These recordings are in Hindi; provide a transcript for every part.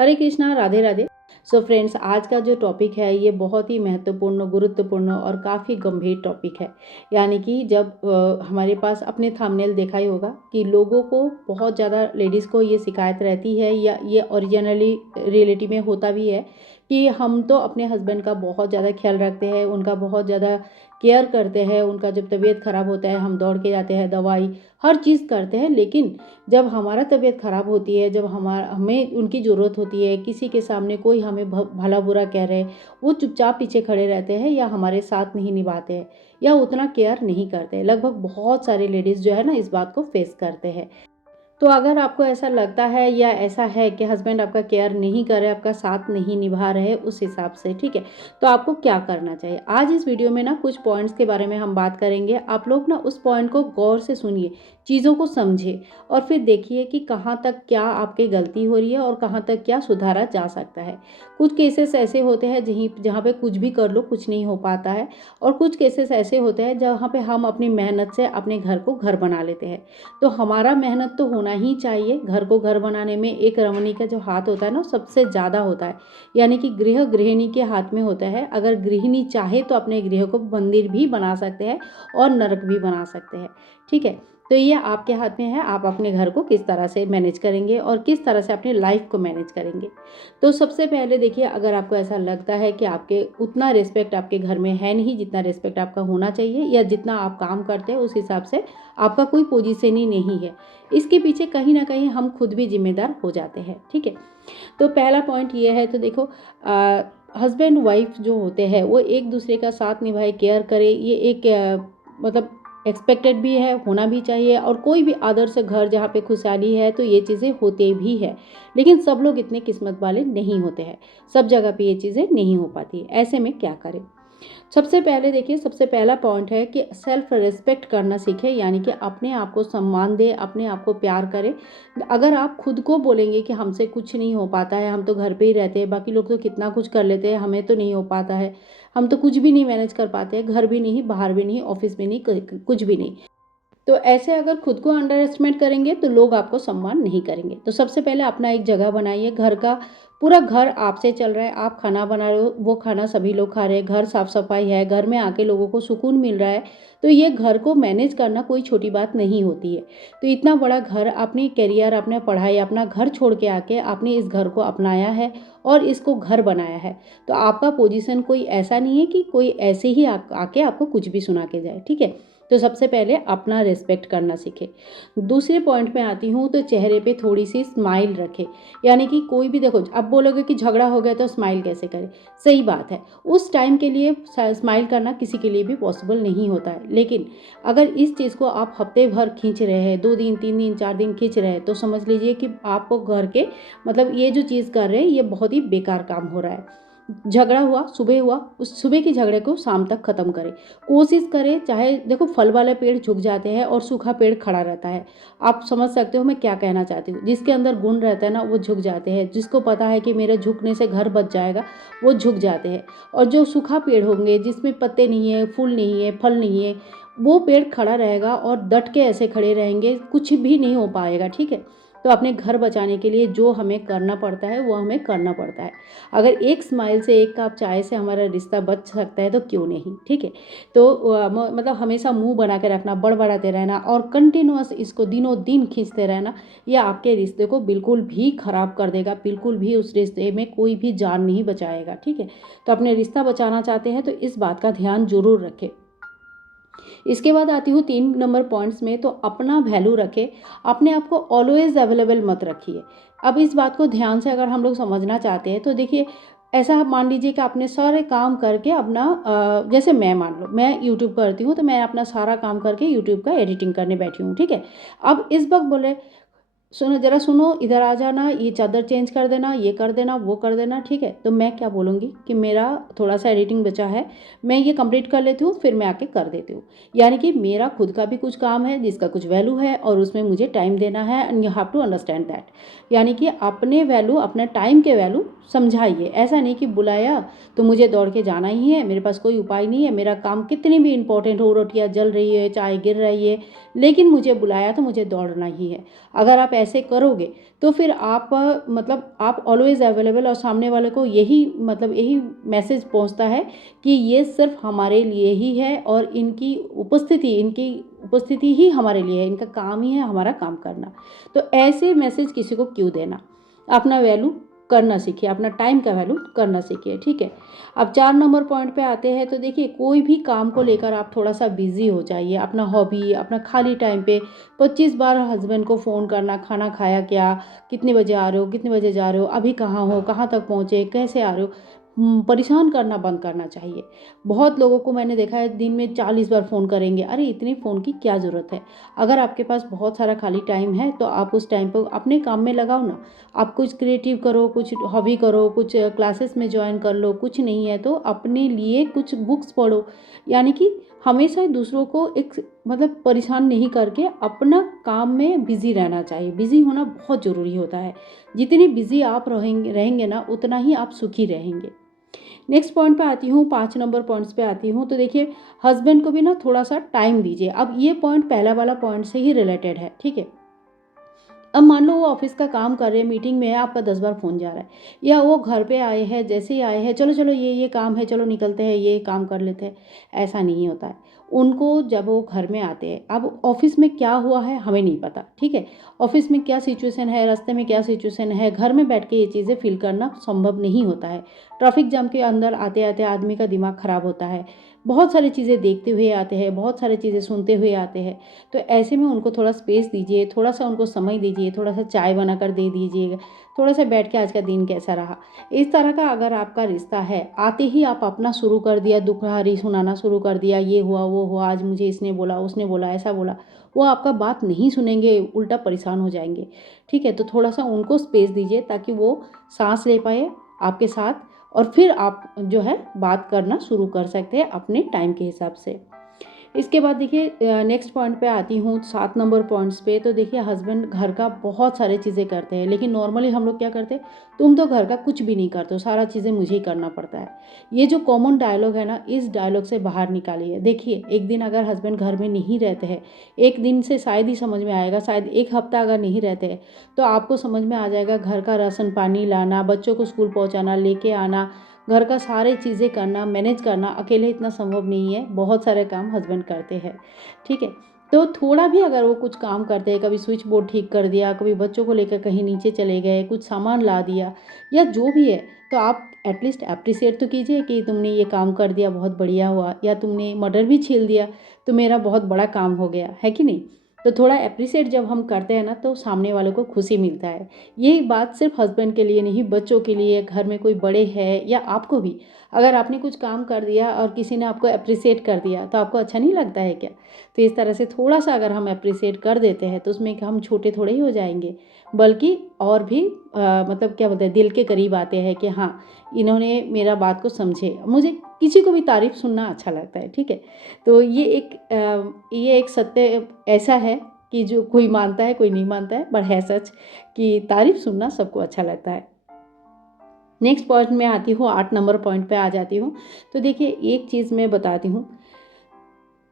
हरे कृष्णा, राधे राधे। सो फ्रेंड्स, आज का जो टॉपिक है ये बहुत ही महत्वपूर्ण, गुरुत्वपूर्ण और काफ़ी गंभीर टॉपिक है। यानी कि जब हमारे पास अपने थंबनेल देखा ही होगा कि लोगों को बहुत ज़्यादा, लेडीज़ को ये शिकायत रहती है या ये ओरिजिनली रियलिटी में होता भी है कि हम तो अपने हस्बैंड का बहुत ज़्यादा ख्याल रखते हैं, उनका बहुत ज़्यादा केयर करते हैं। उनका जब तबीयत ख़राब होता है हम दौड़ के जाते हैं, दवाई हर चीज़ करते हैं। लेकिन जब हमारा तबीयत ख़राब होती है, जब हमें उनकी ज़रूरत होती है, किसी के सामने कोई हमें भला बुरा कह रहे, वो चुपचाप पीछे खड़े रहते हैं या हमारे साथ नहीं निभाते हैं या उतना केयर नहीं करते। लगभग बहुत सारे लेडीज़ जो है ना इस बात को फेस करते हैं। तो अगर आपको ऐसा लगता है या ऐसा है कि हस्बैंड आपका केयर नहीं कर रहे, आपका साथ नहीं निभा रहे उस हिसाब से, ठीक है, तो आपको क्या करना चाहिए। आज इस वीडियो में ना कुछ पॉइंट्स के बारे में हम बात करेंगे। आप लोग ना उस पॉइंट को गौर से सुनिए, चीज़ों को समझिए और फिर देखिए कि कहाँ तक क्या आपकी गलती हो रही है और कहाँ तक क्या सुधारा जा सकता है। कुछ केसेस ऐसे होते हैं जहाँ पे कुछ भी कर लो कुछ नहीं हो पाता है, और कुछ केसेस ऐसे होते हैं जहाँ पे हम अपनी मेहनत से अपने घर को घर बना लेते हैं। तो हमारा मेहनत तो होना ही चाहिए। घर को घर बनाने में एक रमणी का जो हाथ होता है ना सबसे ज़्यादा होता है, यानी कि गृहिणी के हाथ में होता है। अगर गृहिणी चाहे तो अपने गृह को मंदिर भी बना सकते हैं और नरक भी बना सकते हैं, ठीक है। तो ये आपके हाथ में है, आप अपने घर को किस तरह से मैनेज करेंगे और किस तरह से अपने लाइफ को मैनेज करेंगे। तो सबसे पहले देखिए, अगर आपको ऐसा लगता है कि आपके उतना रिस्पेक्ट आपके घर में है नहीं जितना रिस्पेक्ट आपका होना चाहिए, या जितना आप काम करते हैं उस हिसाब से आपका कोई पोजीशन ही नहीं है, इसके पीछे कहीं ना कहीं हम खुद भी जिम्मेदार हो जाते हैं, ठीक है। तो पहला पॉइंट ये है, तो देखो हस्बैंड वाइफ जो होते हैं वो एक दूसरे का साथ निभाए, केयर करे, ये एक मतलब एक्सपेक्टेड भी है, होना भी चाहिए। और कोई भी आदर्श घर जहाँ पे खुशहाली है तो ये चीज़ें होते भी है, लेकिन सब लोग इतने किस्मत वाले नहीं होते हैं, सब जगह पे ये चीज़ें नहीं हो पाती। ऐसे में क्या करें। सबसे पहले देखिए, सबसे पहला पॉइंट है कि सेल्फ रिस्पेक्ट करना सीखें, यानी कि अपने आप को सम्मान दें, अपने आप को प्यार करें। अगर आप खुद को बोलेंगे कि हमसे कुछ नहीं हो पाता है, हम तो घर पे ही रहते हैं, बाकी लोग तो कितना कुछ कर लेते हैं, हमें तो नहीं हो पाता है, हम तो कुछ भी नहीं मैनेज कर पाते हैं, घर भी नहीं, बाहर भी नहीं, ऑफिस भी नहीं, कुछ भी नहीं, तो ऐसे अगर खुद को अंडर एस्टिमेट करेंगे तो लोग आपको सम्मान नहीं करेंगे। तो सबसे पहले अपना एक जगह बनाइए, घर का पूरा घर आपसे चल रहा है, आप खाना बना रहे हो, वो खाना सभी लोग खा रहे हैं, घर साफ सफाई है, घर में आके लोगों को सुकून मिल रहा है, तो ये घर को मैनेज करना कोई छोटी बात नहीं होती है। तो इतना बड़ा घर, अपनी करियर, अपना पढ़ाई, अपना घर छोड़ के आके आपने इस घर को अपनाया है और इसको घर बनाया है, तो आपका पोजीशन कोई ऐसा नहीं है कि कोई ऐसे ही आके आपको कुछ भी सुना के जाए, ठीक है। तो सबसे पहले अपना रिस्पेक्ट करना सीखे। दूसरे पॉइंट में आती हूँ, तो चेहरे पे थोड़ी सी स्माइल रखे, यानी कि कोई भी, देखो अब बोलोगे कि झगड़ा हो गया तो स्माइल कैसे करें, सही बात है, उस टाइम के लिए स्माइल करना किसी के लिए भी पॉसिबल नहीं होता है। लेकिन अगर इस चीज़ को आप हफ्ते भर खींच रहे हैं, 2 दिन 3 दिन 4 दिन खींच रहे हैं, तो समझ लीजिए कि आपको घर के मतलब ये जो चीज़ कर रहे हैं ये बहुत ही बेकार काम हो रहा है। झगड़ा हुआ, सुबह हुआ, उस सुबह की झगड़े को शाम तक ख़त्म करें, कोशिश करें। चाहे देखो, फल वाले पेड़ झुक जाते हैं और सूखा पेड़ खड़ा रहता है। आप समझ सकते हो मैं क्या कहना चाहती हूँ। जिसके अंदर गुण रहता है ना वो झुक जाते हैं, जिसको पता है कि मेरे झुकने से घर बच जाएगा वो झुक जाते हैं। और जो सूखा पेड़ होंगे, जिसमें पत्ते नहीं है, फूल नहीं है, फल नहीं है, वो पेड़ खड़ा रहेगा और डट के ऐसे खड़े रहेंगे, कुछ भी नहीं हो पाएगा, ठीक है। तो अपने घर बचाने के लिए जो हमें करना पड़ता है वो हमें करना पड़ता है। अगर एक स्माइल से, एक कप चाय से हमारा रिश्ता बच सकता है तो क्यों नहीं, ठीक है। तो मतलब हमेशा मुंह बना के रखना, बड़बड़ाते रहना और कंटिन्यूअस इसको दिनों दिन खींचते रहना, यह आपके रिश्ते को बिल्कुल भी ख़राब कर देगा, बिल्कुल भी उस रिश्ते में कोई भी जान नहीं बचाएगा, ठीक है। तो अपने रिश्ता बचाना चाहते हैं तो इस बात का ध्यान जरूर रखें। इसके बाद आती हूँ 3 नंबर पॉइंट्स में, तो अपना वैल्यू रखें, अपने आप को ऑलवेज अवेलेबल मत रखिए। अब इस बात को ध्यान से अगर हम लोग समझना चाहते हैं तो देखिए, ऐसा मान लीजिए कि आपने सारे काम करके अपना जैसे मैं, मान लो मैं यूट्यूब करती हूँ तो मैं अपना सारा काम करके यूट्यूब का एडिटिंग करने बैठी हूँ, ठीक है। अब इस वक्त बोले सुनो जरा, सुनो इधर आ जाना, ये चादर चेंज कर देना, ये कर देना, वो कर देना, ठीक है। तो मैं क्या बोलूँगी कि मेरा थोड़ा सा एडिटिंग बचा है, मैं ये कंप्लीट कर लेती हूँ, फिर मैं आके कर देती हूँ। यानी कि मेरा खुद का भी कुछ काम है जिसका कुछ वैल्यू है और उसमें मुझे टाइम देना है, and you have to understand that. यानी कि अपने वैल्यू, अपने टाइम के वैल्यू समझाइए। ऐसा नहीं कि बुलाया तो मुझे दौड़ के जाना ही है, मेरे पास कोई उपाय नहीं है, मेरा काम कितनी भी इंपॉर्टेंट हो, रोटियाँ जल रही है, चाय गिर रही है, लेकिन मुझे बुलाया तो मुझे दौड़ना ही है। अगर आप ऐसे करोगे तो फिर आप मतलब आप ऑलवेज़ अवेलेबल, और सामने वाले को यही मैसेज पहुंचता है कि ये सिर्फ हमारे लिए ही है और इनकी उपस्थिति ही हमारे लिए है, इनका काम ही है हमारा काम करना। तो ऐसे मैसेज किसी को क्यों देना। अपना वैल्यू करना सीखिए, अपना टाइम का वैल्यू करना सीखिए, ठीक है। अब 4 नंबर पॉइंट पे आते हैं। तो देखिए, कोई भी काम को लेकर आप थोड़ा सा बिजी हो जाइए। अपना हॉबी, अपना खाली टाइम पे 25 बार हस्बैंड को फ़ोन करना, खाना खाया क्या, कितने बजे आ रहे हो, कितने बजे जा रहे हो, अभी कहाँ हो, कहाँ तक पहुँचे, कैसे आ रहे हो, परेशान करना बंद करना चाहिए। बहुत लोगों को मैंने देखा है दिन में 40 बार फ़ोन करेंगे। अरे इतनी फ़ोन की क्या ज़रूरत है। अगर आपके पास बहुत सारा खाली टाइम है तो आप उस टाइम पर अपने काम में लगाओ ना। आप कुछ क्रिएटिव करो, कुछ हॉबी करो, कुछ क्लासेस में ज्वाइन कर लो। कुछ नहीं है तो अपने लिए कुछ बुक्स पढ़ो। यानी कि हमेशा दूसरों को एक मतलब परेशान नहीं करके अपना काम में बिज़ी रहना चाहिए। बिज़ी होना बहुत ज़रूरी होता है। जितने बिज़ी आप रहेंगे ना, उतना ही आप सुखी रहेंगे। नेक्स्ट पॉइंट पे आती हूँ, 5 नंबर पॉइंट्स पे आती हूँ। तो देखिए, हस्बैंड को भी ना थोड़ा सा टाइम दीजिए। अब ये पॉइंट पहला वाला पॉइंट से ही रिलेटेड है, ठीक है। अब मान लो वो ऑफिस का काम कर रहे हैं, मीटिंग में है, आपका 10 बार फ़ोन जा रहा है, या वो घर पे आए हैं, जैसे ही आए हैं, चलो चलो ये काम है, चलो निकलते हैं, ये काम कर लेते हैं। ऐसा नहीं होता है। उनको जब वो घर में आते हैं, अब ऑफिस में क्या हुआ है हमें नहीं पता, ठीक है। ऑफिस में क्या सिचुएशन है, रास्ते में क्या सिचुएशन है, घर में बैठ के ये चीज़ें फील करना संभव नहीं होता है। ट्रैफिक जाम के अंदर आते आते आदमी का दिमाग ख़राब होता है। बहुत सारी चीज़ें देखते हुए आते हैं, बहुत सारी चीज़ें सुनते हुए आते हैं। तो ऐसे में उनको थोड़ा स्पेस दीजिए, थोड़ा सा उनको समय दीजिए, थोड़ा सा चाय बनाकर दे दीजिए, थोड़ा सा बैठ के आज का दिन कैसा रहा। इस तरह का अगर आपका रिश्ता है, आते ही आप अपना शुरू कर दिया, दुखहारी सुनाना शुरू कर दिया, ये हुआ वो हुआ, आज मुझे इसने बोला, उसने बोला, ऐसा बोला, वो आपका बात नहीं सुनेंगे, उल्टा परेशान हो जाएंगे, ठीक है। तो थोड़ा सा उनको स्पेस दीजिए ताकि वो सांस ले पाए आपके साथ, और फिर आप जो है बात करना शुरू कर सकते हैं अपने टाइम के हिसाब से। इसके बाद देखिए, नेक्स्ट पॉइंट पे आती हूँ, 7 नंबर पॉइंट्स पे। तो देखिए, हस्बैंड घर का बहुत सारे चीज़ें करते हैं, लेकिन नॉर्मली हम लोग क्या करते हैं, तुम तो घर का कुछ भी नहीं करते हो, सारा चीज़ें मुझे ही करना पड़ता है। ये जो कॉमन डायलॉग है ना, इस डायलॉग से बाहर निकालिए। देखिए, एक दिन अगर हस्बैंड घर में नहीं रहते हैं, एक दिन से शायद ही समझ में आएगा, शायद एक हफ्ता अगर नहीं रहते हैं, तो आपको समझ में आ जाएगा घर का राशन पानी लाना, बच्चों को स्कूल पहुँचाना, लेके आना, घर का सारे चीज़ें करना, मैनेज करना अकेले इतना संभव नहीं है। बहुत सारे काम हस्बैंड करते हैं, ठीक है। तो थोड़ा भी अगर वो कुछ काम करते हैं, कभी स्विच बोर्ड ठीक कर दिया, कभी बच्चों को लेकर कहीं नीचे चले गए, कुछ सामान ला दिया, या जो भी है, तो आप एटलीस्ट अप्रिसिएट तो कीजिए कि तुमने ये काम कर दिया, बहुत बढ़िया हुआ, या तुमने मटर भी छील दिया तो मेरा बहुत बड़ा काम हो गया, है कि नहीं। तो थोड़ा अप्रिसिएट जब हम करते हैं ना, तो सामने वालों को खुशी मिलता है। ये बात सिर्फ हस्बैंड के लिए नहीं, बच्चों के लिए, घर में कोई बड़े हैं, या आपको भी। अगर आपने कुछ काम कर दिया और किसी ने आपको अप्रिसिएट कर दिया, तो आपको अच्छा नहीं लगता है क्या। तो इस तरह से थोड़ा सा अगर हम अप्रिसिएट कर देते हैं, तो उसमें हम छोटे थोड़े ही हो जाएंगे, बल्कि और भी मतलब क्या बोलते हैं, दिल के करीब आते हैं कि हाँ, इन्होंने मेरा बात को समझे। मुझे किसी को भी तारीफ़ सुनना अच्छा लगता है, ठीक है। तो ये एक सत्य ऐसा है कि जो कोई मानता है, कोई नहीं मानता है, पर है सच कि तारीफ़ सुनना सबको अच्छा लगता है। नेक्स्ट पॉइंट में आती हूँ, 8 नंबर पॉइंट पे आ जाती हूँ। तो देखिए, एक चीज़ मैं बताती हूँ।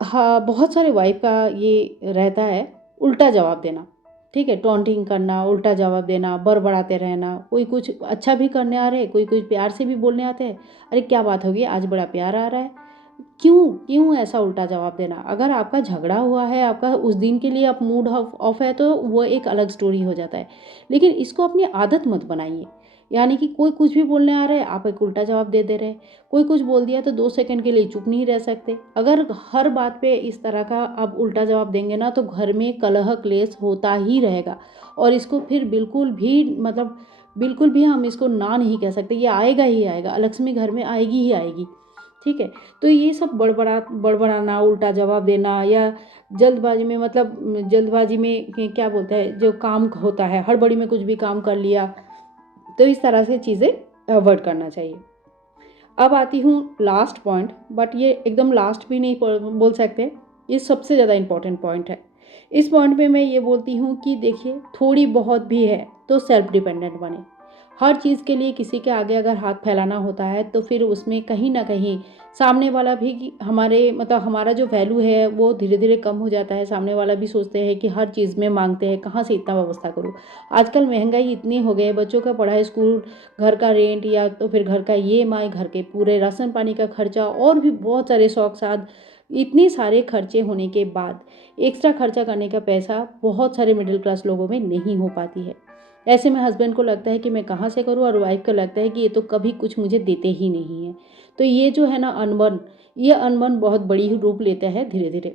हाँ, बहुत सारे वाइफ़ का ये रहता है, उल्टा जवाब देना, ठीक है। टॉन्टिंग करना, उल्टा जवाब देना, बड़बड़ाते रहना। कोई कुछ अच्छा भी करने आ रहे हैं, कोई कुछ प्यार से भी बोलने आते हैं। अरे क्या बात होगी, आज बड़ा प्यार आ रहा है। क्यों क्यों ऐसा उल्टा जवाब देना। अगर आपका झगड़ा हुआ है, आपका उस दिन के लिए आप मूड ऑफ ऑफ है, तो वो एक अलग स्टोरी हो जाता है। लेकिन इसको अपनी आदत मत बनाइए। यानी कि कोई कुछ भी बोलने आ रहा है, आप एक उल्टा जवाब दे दे रहे हैं। कोई कुछ बोल दिया तो 2 सेकंड के लिए चुप नहीं रह सकते। अगर हर बात पे इस तरह का आप उल्टा जवाब देंगे ना, तो घर में कलह क्लेश होता ही रहेगा। और इसको फिर बिल्कुल भी हम इसको ना नहीं कह सकते। ये आएगा ही आएगा, लक्ष्मी घर में आएगी ही आएगी, ठीक है। तो ये सब बड़बड़ाना, उल्टा जवाब देना, या जल्दबाजी में क्या बोलते हैं, जो काम होता है, हड़बड़ी में कुछ भी काम कर लिया, तो इस तरह से चीज़ें अवॉइड करना चाहिए। अब आती हूँ लास्ट पॉइंट, बट ये एकदम लास्ट भी नहीं बोल सकते, ये सबसे ज़्यादा इम्पॉर्टेंट पॉइंट है। इस पॉइंट पे मैं ये बोलती हूँ कि देखिए, थोड़ी बहुत भी है तो सेल्फ डिपेंडेंट बने। हर चीज़ के लिए किसी के आगे अगर हाथ फैलाना होता है तो फिर उसमें कहीं न कहीं सामने वाला भी कि हमारे मतलब हमारा जो वैल्यू है वो धीरे-धीरे कम हो जाता है। सामने वाला भी सोचते हैं कि हर चीज़ में माँगते हैं, कहाँ से इतना व्यवस्था करूँ। आजकल महँगाई इतनी हो गई है, बच्चों का पढ़ाई, स्कूल, घर का रेंट या तो फिर घर का ईएमआई, घर के पूरे राशन पानी का खर्चा और भी बहुत सारे शौक-साद, इतने सारे खर्चे होने के बाद एक्स्ट्रा खर्चा करने का पैसा बहुत सारे मिडिल क्लास लोगों में नहीं हो पाती है। ऐसे में हस्बैंड को लगता है कि मैं कहाँ से करूँ और वाइफ़ को लगता है कि ये तो कभी कुछ मुझे देते ही नहीं है। तो ये जो है ना अनबन, ये अनबन बहुत बड़ी ही रूप लेता है धीरे-धीरे।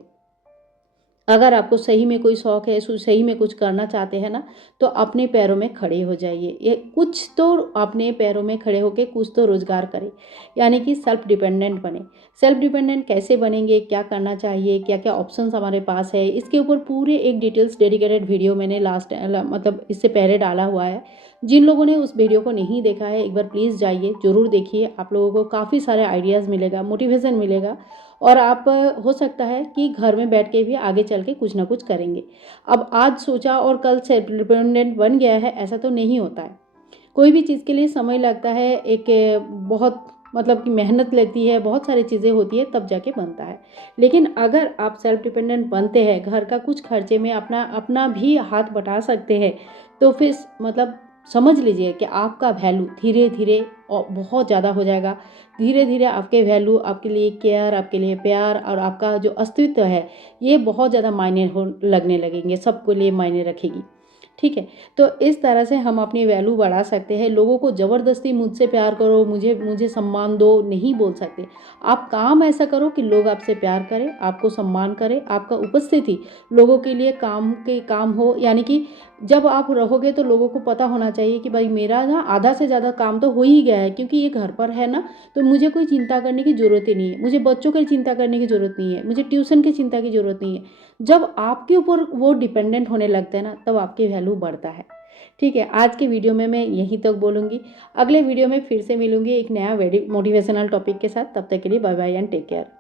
अगर आपको सही में कोई शौक है, सही में कुछ करना चाहते हैं ना, तो अपने पैरों में खड़े हो जाइए। ये कुछ तो अपने पैरों में खड़े होके कुछ तो रोज़गार करें, यानी कि सेल्फ डिपेंडेंट बनें। सेल्फ डिपेंडेंट कैसे बनेंगे, क्या करना चाहिए, क्या-क्या ऑप्शंस हमारे पास है, इसके ऊपर पूरे एक डिटेल्स डेडिकेटेड वीडियो मैंने लास्ट मतलब इससे पहले डाला हुआ है। जिन लोगों ने उस वीडियो को नहीं देखा है, एक बार प्लीज़ जाइए, ज़रूर देखिए। आप लोगों को काफ़ी सारे आइडियाज़ मिलेगा, मोटिवेशन मिलेगा और आप हो सकता है कि घर में बैठ के भी आगे चल के कुछ ना कुछ करेंगे। अब आज सोचा और कल सेल्फ डिपेंडेंट बन गया है, ऐसा तो नहीं होता है। कोई भी चीज़ के लिए समय लगता है, एक बहुत मतलब कि मेहनत लगती है, बहुत सारी चीज़ें होती है तब जाके बनता है। लेकिन अगर आप सेल्फ डिपेंडेंट बनते हैं, घर का कुछ खर्चे में अपना अपना भी हाथ बटा सकते हैं, तो फिर मतलब समझ लीजिए कि आपका वैल्यू धीरे-धीरे बहुत ज़्यादा हो जाएगा। धीरे-धीरे आपके वैल्यू, आपके लिए केयर, आपके लिए प्यार और आपका जो अस्तित्व है, ये बहुत ज़्यादा मायने हो लगने लगेंगे, सबके लिए मायने रखेगी। ठीक है? तो इस तरह से हम अपनी वैल्यू बढ़ा सकते हैं। लोगों को ज़बरदस्ती मुझसे प्यार करो, मुझे मुझे सम्मान दो, नहीं बोल सकते। आप काम ऐसा करो कि लोग आपसे प्यार करें, आपको सम्मान करें, आपका उपस्थिति लोगों के लिए काम हो, यानी कि जब आप रहोगे तो लोगों को पता होना चाहिए कि भाई मेरा ना आधा से ज़्यादा काम तो हो ही गया है, क्योंकि ये घर पर है ना, तो मुझे कोई चिंता करने की ज़रूरत ही नहीं है। मुझे बच्चों की चिंता करने की ज़रूरत नहीं है, मुझे ट्यूशन की चिंता की ज़रूरत नहीं है। जब आपके ऊपर वो डिपेंडेंट होने लगते हैं ना, तब आपकी वैल्यू बढ़ता है। ठीक है, आज के वीडियो में मैं यहीं तक बोलूँगी। अगले वीडियो में फिर से मिलूँगी एक नया वेरी मोटिवेशनल टॉपिक के साथ। तब तक के लिए bye bye and take care.